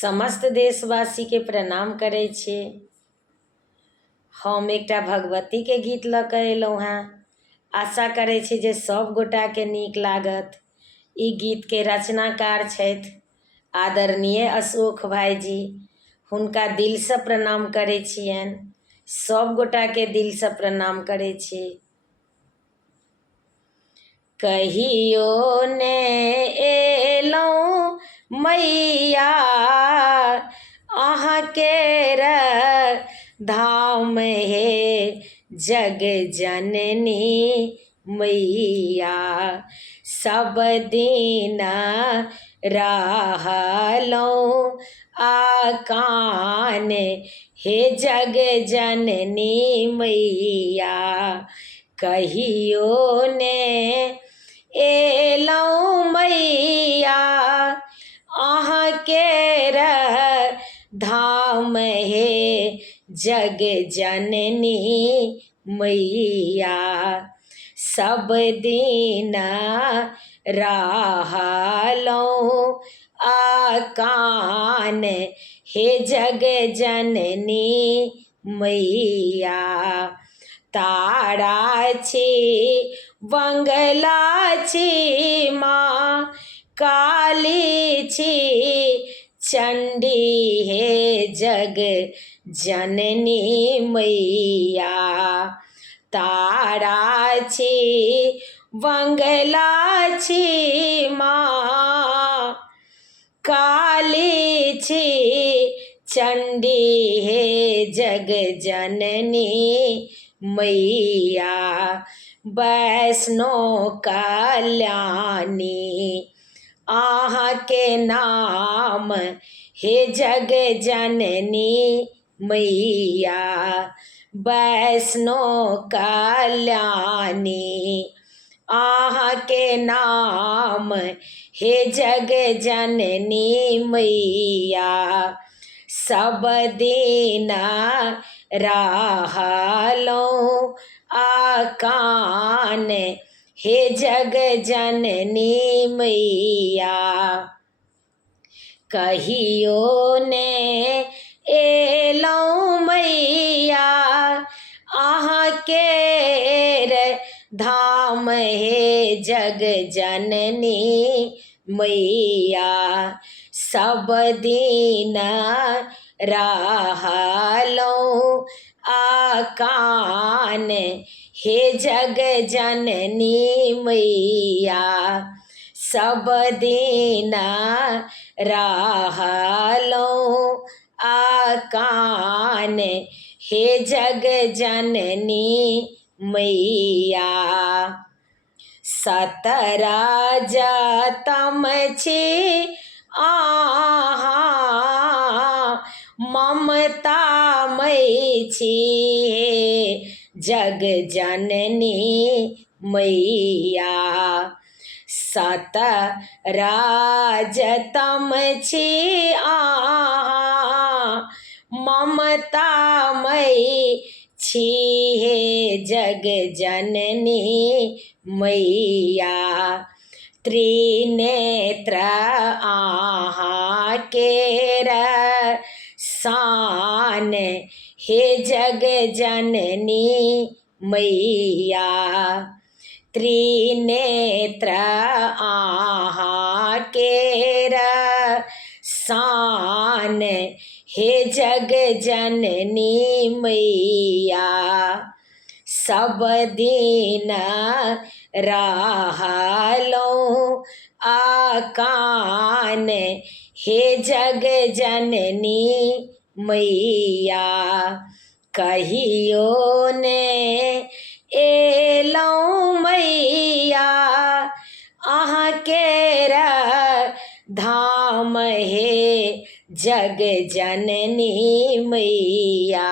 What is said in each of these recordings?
समस्त देशवासी के प्रणाम करे छी। हम एकटा भगवती के गीत लऽ कऽ अयलहुँ हेँ। आशा करे छी जे सब गोटा के नीक लागत। ई गीत के रचनाकार छथि आदरणीय अशोक भाईजी। हुनका दिल से प्रणाम करे छियनि। सब गोटा के दिल से प्रणाम करे छी। कहियो ने एलहुँ मैया अहाँ के धाम हे जग जननी मैया। सब दिन रहलहुँ आकान हे जग जननी मैया। कहियो ने एलहुँ मैया अहाँ के धाम हे जग जननी मैया। सब दिन रहलहुँ आकान हे जग जननी मैया। तारा छी बंगला छी माँ काली छी चंडी हे जग जननी मैया। तारा छी बंगला छी माँ काली छी चंडी हे जग जननी मैया। वैष्णो कल्याणी अहाँ के नाम हे जग जननी मैया। वैष्णो कल्याणी अहाँ के नाम हे जग जननी मैया। सब दिन रहलहुँ आकान हे जग जननी मैया। कहियो ने एलहुँ मैया अहाँ के धाम हे जग जननी मैया। सब दिन रहलहुँ आकान हे जग जननी मैया। सब दिन रहलहुँ आकान हे जग जननी मैया। 17 जतम छी अहाँ ममतामयी छी जग जननी मैया। 17 जतम छी अहाँ ममतामयी छी हे जग जननी मैया। त्रिनेत्र अहाँ के शान हे जग जननी मैया। त्रिनेत्र अहाँ के शान हे जग जननी मैया। सब दिन रहलहुँ आकान हे जग जननी मैया। कहियो ने एलहुँ मैया अहाँ के धाम हे जग जननी मैया।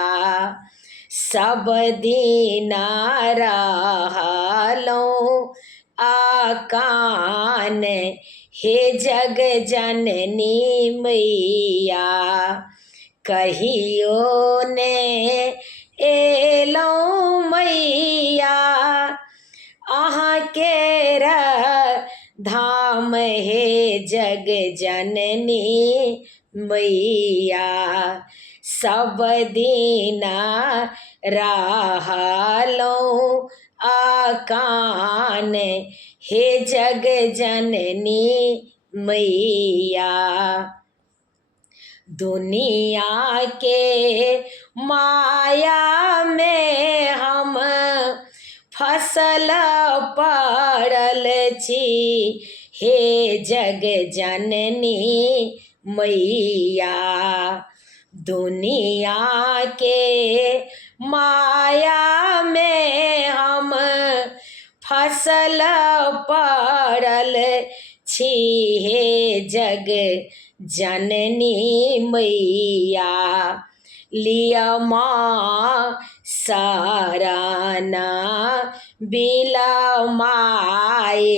सब दिन रहलहुँ आकान हे जग जननी मैया। कहियो ने एलहुँ मैया अहाँ के धाम हे जग जननी मैया सब दीना रहलो आकान हे जग जननी मैया दुनिया के माया में हम फसल पड़ल छी हे जग जननी मैया दुनिया के माया में हम फसल पड़ल छी हे जग जननी मैया लिया माँ साराना बिला माए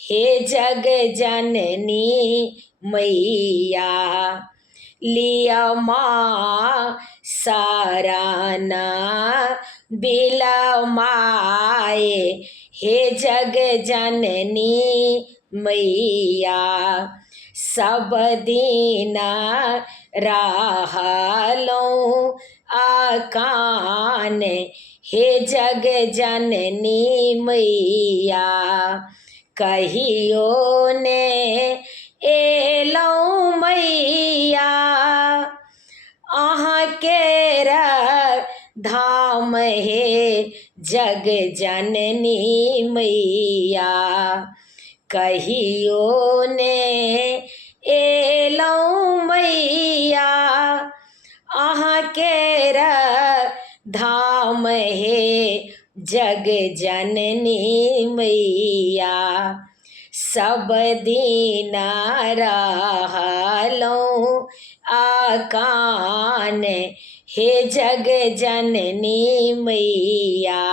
हे जग जननी मैया लिया माँ साराना बिला माए हे जग जननी मैया सब दीना रहलो आकान हे जग जननी मैया कहियो ने एलौ मैया अहाँ केरा धाम हे जग जननी मैया कहियो ने एलौ मैया अहाँ केरा धाम हे जग जननी मैया सब दीना रहलो आकान हे जग जननी मैया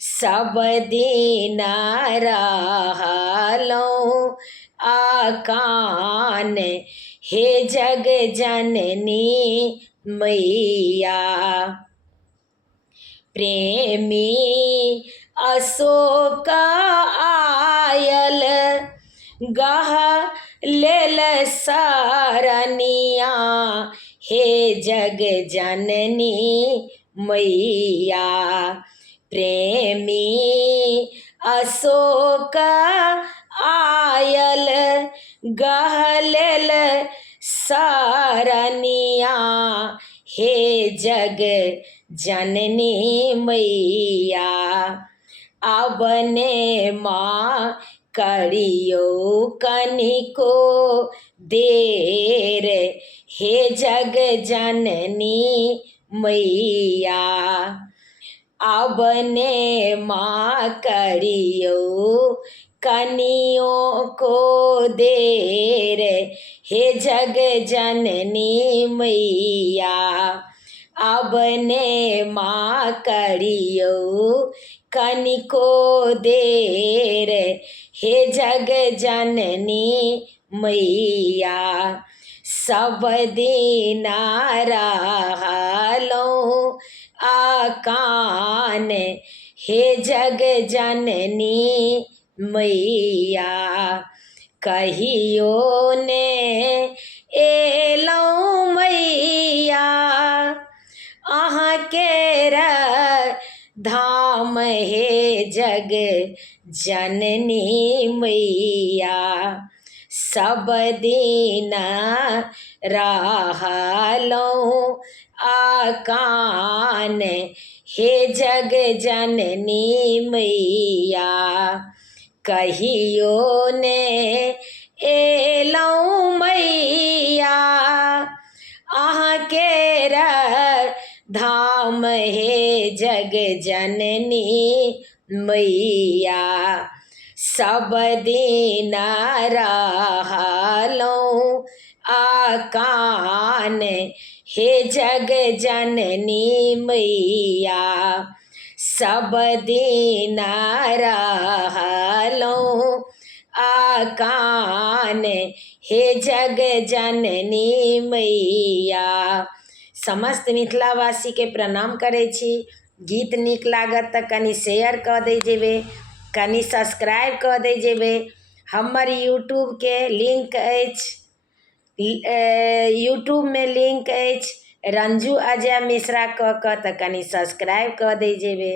सब दीना रहलो आकान हे जग जननी मैया प्रेमी अशोक आयल गह लेल सरनिया हे जग जननी मैया प्रेमी अशोक आयल गह लेल सरनिया हे जग जननी मैया अबने माँ करियो कनिको देर हे जग जननी मैया अबने माँ करियो कनियों को देर हे जग जननी मैया अबने माँ करियो कनिको देर हे जग जननी मैया सब दीना रहलो आकान हे जग जननी मैया कहियो ने एलौ मैया अहाँ केरा धाम हे जग जननी मैया सब दीना रहलो आकान हे जग जननी मैया कहियो ने एलौ मैया अहाँ केरा धाम हे जग जननी मैया सब दीना रहलो आकान हे जग जननी मैया सब दीना रहलो आकान हे जग जननी मैया समस्त मिथिलावासी के प्रणाम करै छी। गीत नीक लागत तऽ कनि शेयर कऽ दै जेबै, कनि सब्सक्राइब कऽ दै जेबै। हमर यूट्यूबके लिंक अछि, यूट्यूबमे लिंक अछि रंजू अजय मिश्रा कऽ तऽ कनि सब्सक्राइब कऽ दै जेबै।